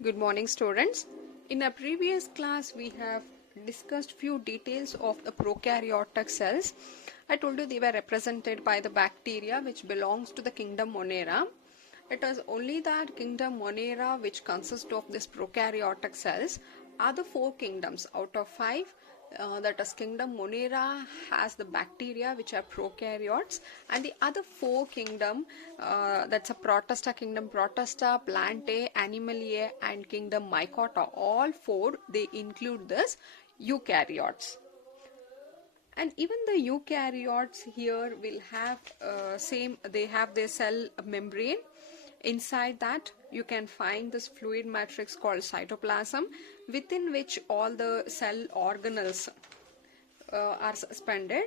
Good morning, students. In a previous class, we have discussed few details of the prokaryotic cells. I told you they were represented by the bacteria which belongs to the kingdom Monera. It is only that kingdom Monera which consists of this prokaryotic cells. Other four kingdoms out of five, that is kingdom Monera has the bacteria which are prokaryotes, and the other four kingdom, that's a Protista, kingdom Protista, Plantae, Animalia, and kingdom Mycota. All four, they include this eukaryotes. And even the eukaryotes here will have they have their cell membrane. Inside that you can find this fluid matrix called cytoplasm, within which all the cell organelles are suspended,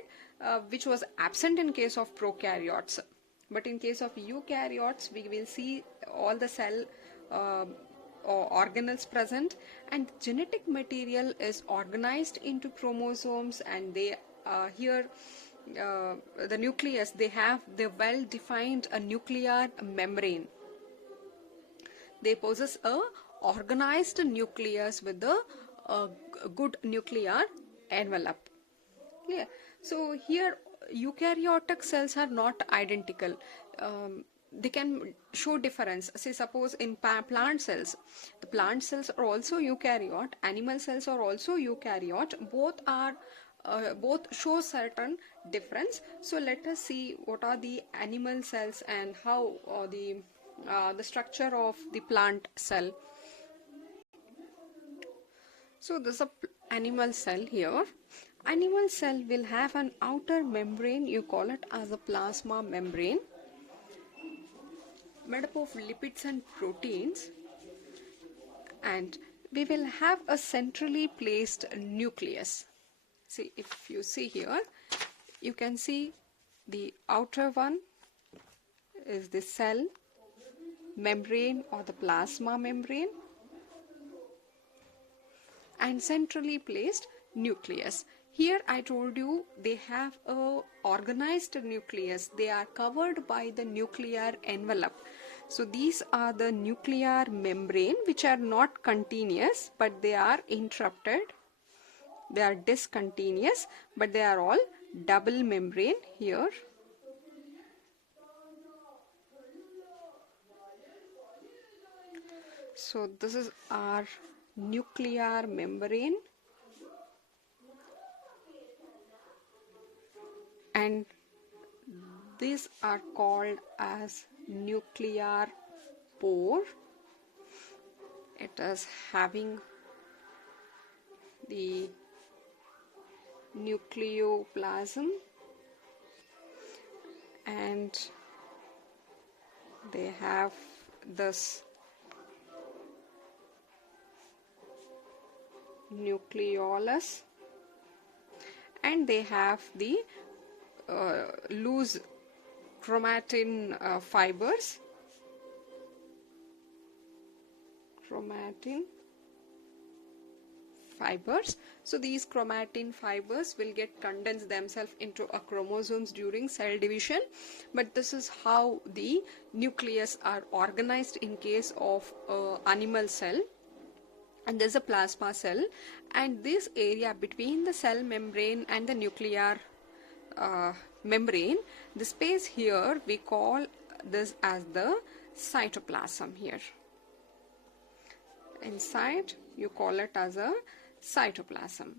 which was absent in case of prokaryotes. But in case of eukaryotes, we will see all the cell organelles present, and genetic material is organized into chromosomes, and they here the nucleus, they have the well defined nuclear membrane. They possess a organized nucleus with a good nuclear envelope. Clear? So here eukaryotic cells are not identical. They can show difference. Say suppose in plant cells, the plant cells are also eukaryote, animal cells are also eukaryote. Both show certain difference. So let us see what are the animal cells and how the structure of the plant cell. So this is a animal cell here. Animal cell will have an outer membrane, you call it as a plasma membrane, made up of lipids and proteins, and we will have a centrally placed nucleus. See, if you see here, you can see the outer one is the cell membrane or the plasma membrane, and centrally placed nucleus. Here I told you they have a organized nucleus. They are covered by the nuclear envelope. So these are the nuclear membrane, which are not continuous, but they are interrupted. They are discontinuous, but they are all double membrane here. So this is our nuclear membrane, and these are called as nuclear pore. It is having the nucleoplasm, and they have this nucleolus, and they have the loose chromatin fibers. So these chromatin fibers will get condensed themselves into a chromosomes during cell division, but this is how the nucleus are organized in case of animal cell. And there's a plasma cell, and this area between the cell membrane and the nuclear membrane, the space here, we call this as the cytoplasm here. Inside you call it as a cytoplasm,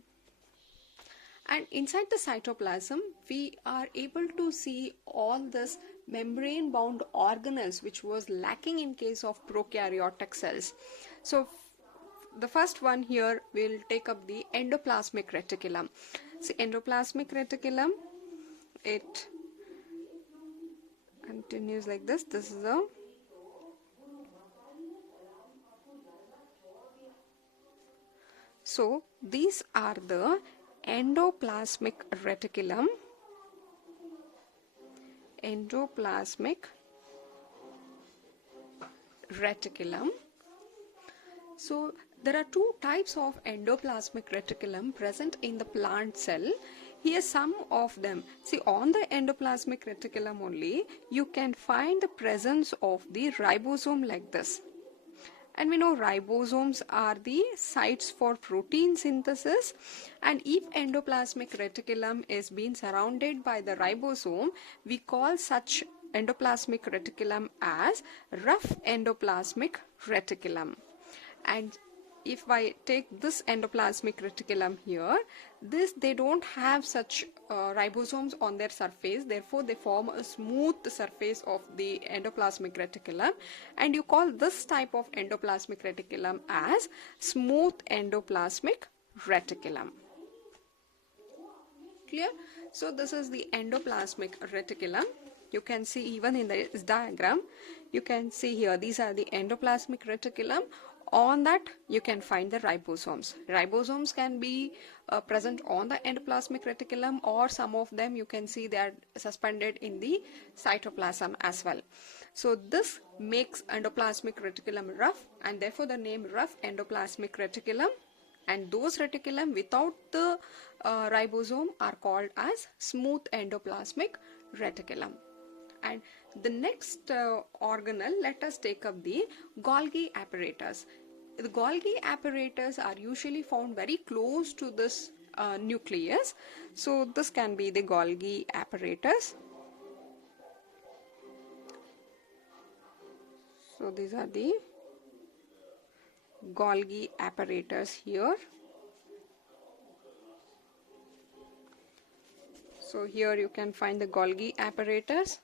and inside the cytoplasm we are able to see all this membrane bound organelles which was lacking in case of prokaryotic cells. So the first one here will take up the endoplasmic reticulum. See, endoplasmic reticulum, it continues like this. This is a so these are the endoplasmic reticulum. So there are two types of endoplasmic reticulum present in the plant cell. Here some of them, see on the endoplasmic reticulum only you can find the presence of the ribosome like this. And we know ribosomes are the sites for protein synthesis, and if endoplasmic reticulum is being surrounded by the ribosome, we call such endoplasmic reticulum as rough endoplasmic reticulum. And if I take this endoplasmic reticulum here, they don't have such ribosomes on their surface, therefore they form a smooth surface of the endoplasmic reticulum, and you call this type of endoplasmic reticulum as smooth endoplasmic reticulum. Clear? So this is the endoplasmic reticulum. You can see even in this diagram, you can see here these are the endoplasmic reticulum. On that you can find the ribosomes. Ribosomes can be present on the endoplasmic reticulum, or some of them you can see they are suspended in the cytoplasm as well. So this makes endoplasmic reticulum rough, and therefore the name rough endoplasmic reticulum, and those reticulum without the ribosome are called as smooth endoplasmic reticulum. And the next organelle, let us take up the Golgi apparatus. The Golgi apparatus are usually found very close to this nucleus. So this can be the Golgi apparatus. So these are the Golgi apparatus here. So here you can find the Golgi apparatus.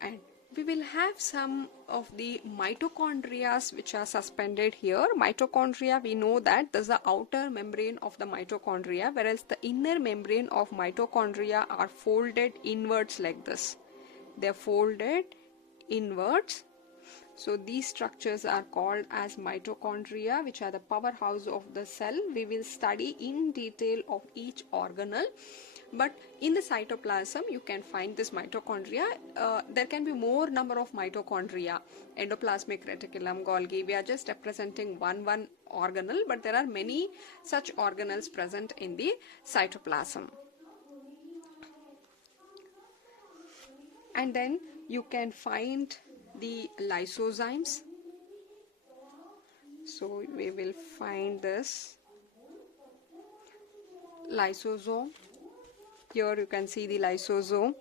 And we will have some of the mitochondria which are suspended here. Mitochondria, we know that there's the outer membrane of the mitochondria, whereas the inner membrane of mitochondria are folded inwards like this. They are folded inwards. So these structures are called as mitochondria, which are the powerhouse of the cell. We will study in detail of each organelle. But in the cytoplasm, you can find this mitochondria. There can be more number of mitochondria, endoplasmic reticulum, Golgi. We are just representing one organelle, but there are many such organelles present in the cytoplasm. And then you can find the lysozymes. So we will find this lysosome. Here you can see the lysosome.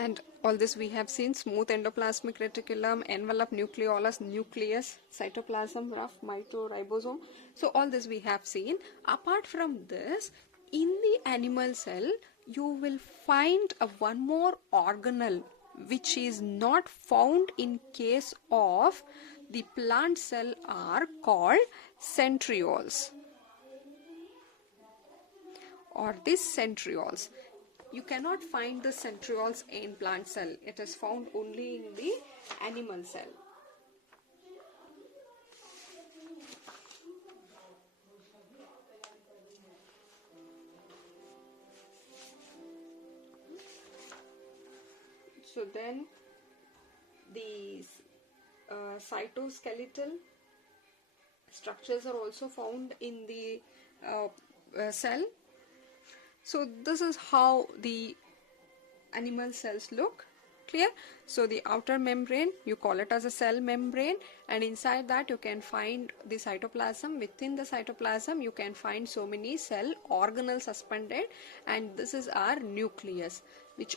And all this we have seen: smooth endoplasmic reticulum, envelope, nucleolus, nucleus, cytoplasm, rough, mito, ribosome. So all this we have seen. Apart from this, in the animal cell, you will find one more organelle which is not found in case of the plant cell, are called centrioles or the centrioles. You cannot find the centrioles in plant cell. It is found only in the animal cell. So then the cytoskeletal structures are also found in the cell. So this is how the animal cells look. Clear? So the outer membrane, you call it as a cell membrane, and inside that you can find the cytoplasm. Within the cytoplasm you can find so many cell organelles suspended, and this is our nucleus, which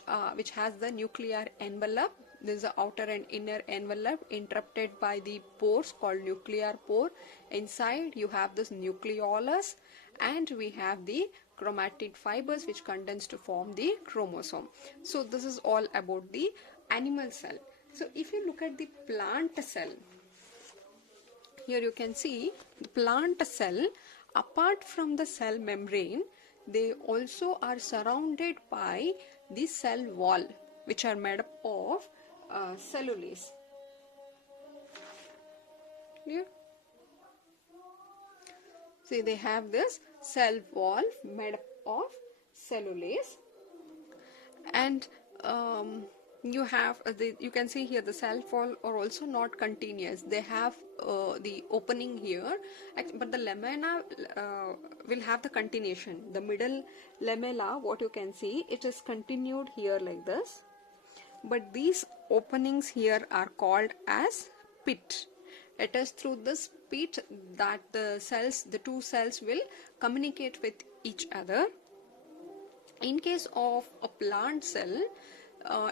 has the nuclear envelope. This is the outer and inner envelope interrupted by the pores called nuclear pore. Inside you have this nucleolus, and we have the chromatid fibers which condense to form the chromosome. So this is all about the animal cell. So if you look at the plant cell, here you can see the plant cell, apart from the cell membrane, they also are surrounded by the cell wall, which are made up of cellulase. Clear? See, they have this cell wall made up of cellulase, and you have you can see here the cell wall are also not continuous. They have the opening here, but the lamina will have the continuation. The middle lamella, what you can see, it is continued here like this, but these openings here are called as pit. It is through this pit that the two cells will communicate with each other. In case of a plant cell,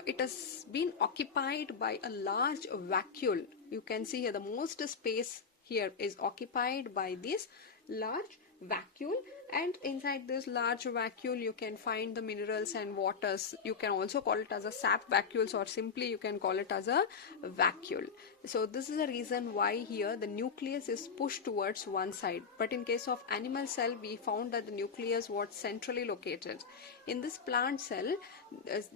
it has been occupied by a large vacuole. You can see here the most space here is occupied by this large vacuole, and inside this large vacuole you can find the minerals and waters. You can also call it as a sap vacuoles, or simply you can call it as a vacuole. So this is the reason why here the nucleus is pushed towards one side, but in case of animal cell we found that the nucleus was centrally located. In this plant cell,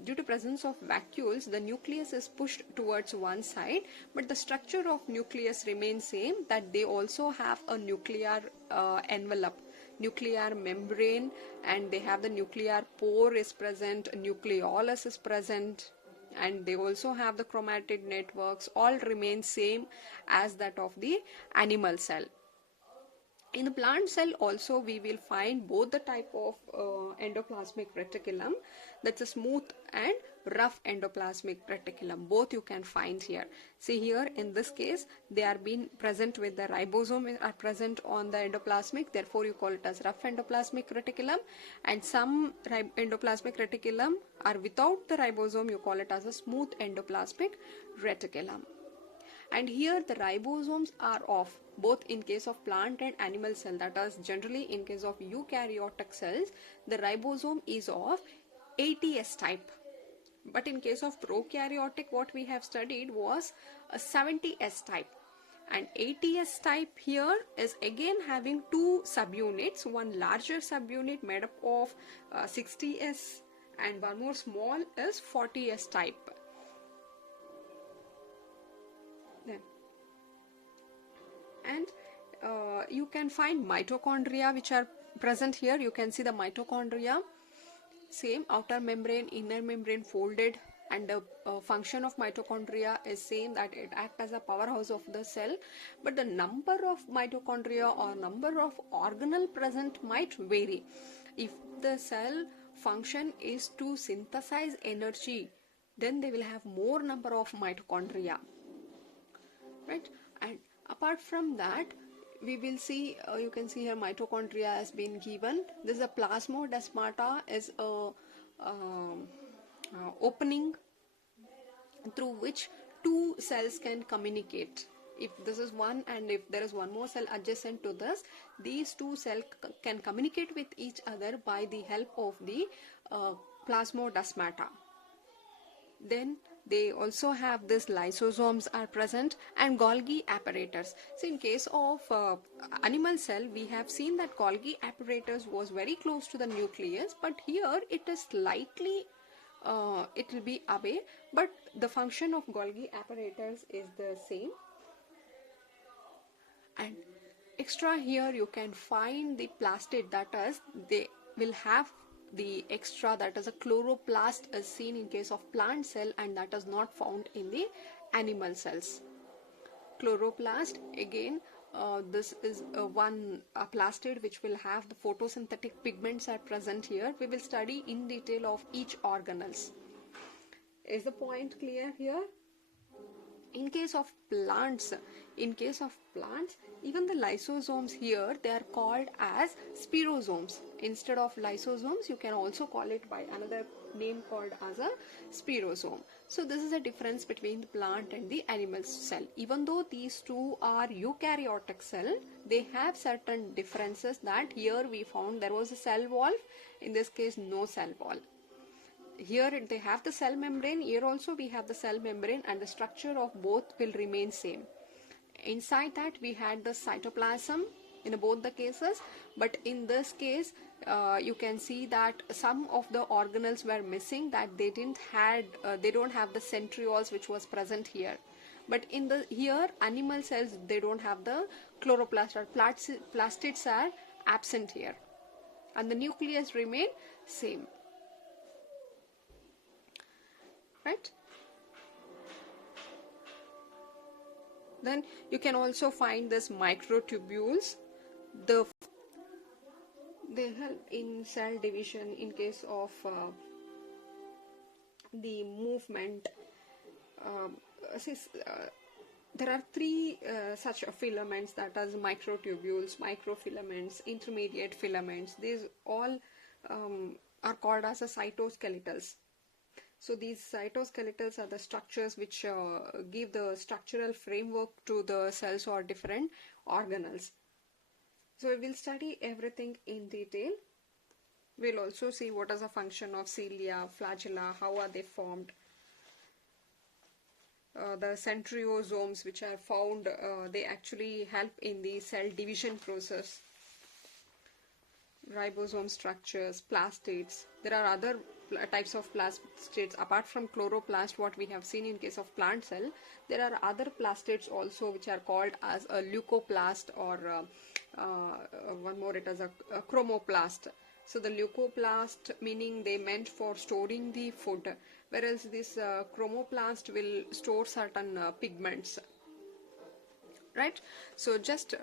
due to presence of vacuoles, the nucleus is pushed towards one side, but the structure of nucleus remains same, that they also have a nuclear envelope, nuclear membrane, and they have the nuclear pore is present, nucleolus is present, and they also have the chromatid networks. All remain same as that of the animal cell. In the plant cell also we will find both the type of endoplasmic reticulum, that's a smooth and rough endoplasmic reticulum. Both you can find here. See here in this case they are being present with the ribosome are present on the endoplasmic, therefore you call it as rough endoplasmic reticulum, and some endoplasmic reticulum are without the ribosome, you call it as a smooth endoplasmic reticulum. And here the ribosomes are off, both in case of plant and animal cell. That is, generally in case of eukaryotic cells the ribosome is of ATS type, but in case of prokaryotic what we have studied was a 70S type. And ATS type here is again having two subunits, one larger subunit made up of 60S and one more small is 40S type. Then and you can find mitochondria which are present here. You can see the mitochondria, same outer membrane, inner membrane folded, and the function of mitochondria is same, that it acts as a powerhouse of the cell, but the number of mitochondria or number of organelle present might vary. If the cell function is to synthesize energy, then they will have more number of mitochondria, right? And apart from that we will see, you can see here mitochondria has been given. This is a plasmodesmata, is a opening through which two cells can communicate. If this is one and if there is one more cell adjacent to this, these two cells can communicate with each other by the help of the plasmodesmata. Then they also have this lysosomes are present and Golgi apparatus. So in case of animal cell we have seen that Golgi apparatus was very close to the nucleus, but here it is slightly it will be away, but the function of Golgi apparatus is the same. And extra here you can find the plastid, that is they will have the extra, that is a chloroplast is seen in case of plant cell, and that is not found in the animal cells. Chloroplast again, this is one plastid which will have the photosynthetic pigments are present here. We will study in detail of each organelles. Is the point clear here? In case of plants, even the lysosomes here, they are called as spirosomes. Instead of lysosomes, you can also call it by another name called as a spirosome. So this is a difference between the plant and the animal cell. Even though these two are eukaryotic cell, they have certain differences, that here we found there was a cell wall, in this case no cell wall. Here they have the cell membrane, here also we have the cell membrane, and the structure of both will remain same. Inside that we had the cytoplasm in both the cases, but in this case you can see that some of the organelles were missing, that they don't have the centrioles which was present here. But in the here animal cells they don't have the chloroplast, or plastids are absent here, and the nucleus remain same. Right? Then you can also find this microtubules. They help in cell division in case of the movement. Um, there are three such filaments, that is microtubules, microfilaments, intermediate filaments. These all are called as a cytoskeletals. So these cytoskeletals are the structures which give the structural framework to the cells or different organelles. So we will study everything in detail. We'll also see what is the function of cilia, flagella, how are they formed. The centriosomes which are found, they actually help in the cell division process. Ribosome structures, plastids. There are other types of plastids apart from chloroplast, what we have seen in case of plant cell. There are other plastids also which are called as a leucoplast, or one more, it is a chromoplast. So the leucoplast meaning they meant for storing the food, whereas this chromoplast will store certain pigments, right? So just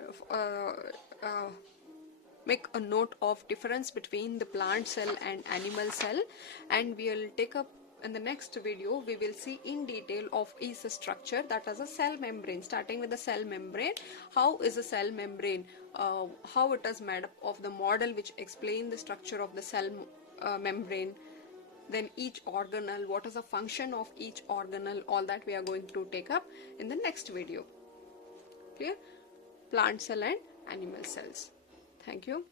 make a note of difference between the plant cell and animal cell, and we will take up in the next video. We will see in detail of each structure, that is a cell membrane. Starting with the cell membrane, how is a cell membrane, how it is made up of, the model which explain the structure of the cell membrane, then each organelle, what is the function of each organelle, all that we are going to take up in the next video. Clear? Plant cell and animal cells. Thank you.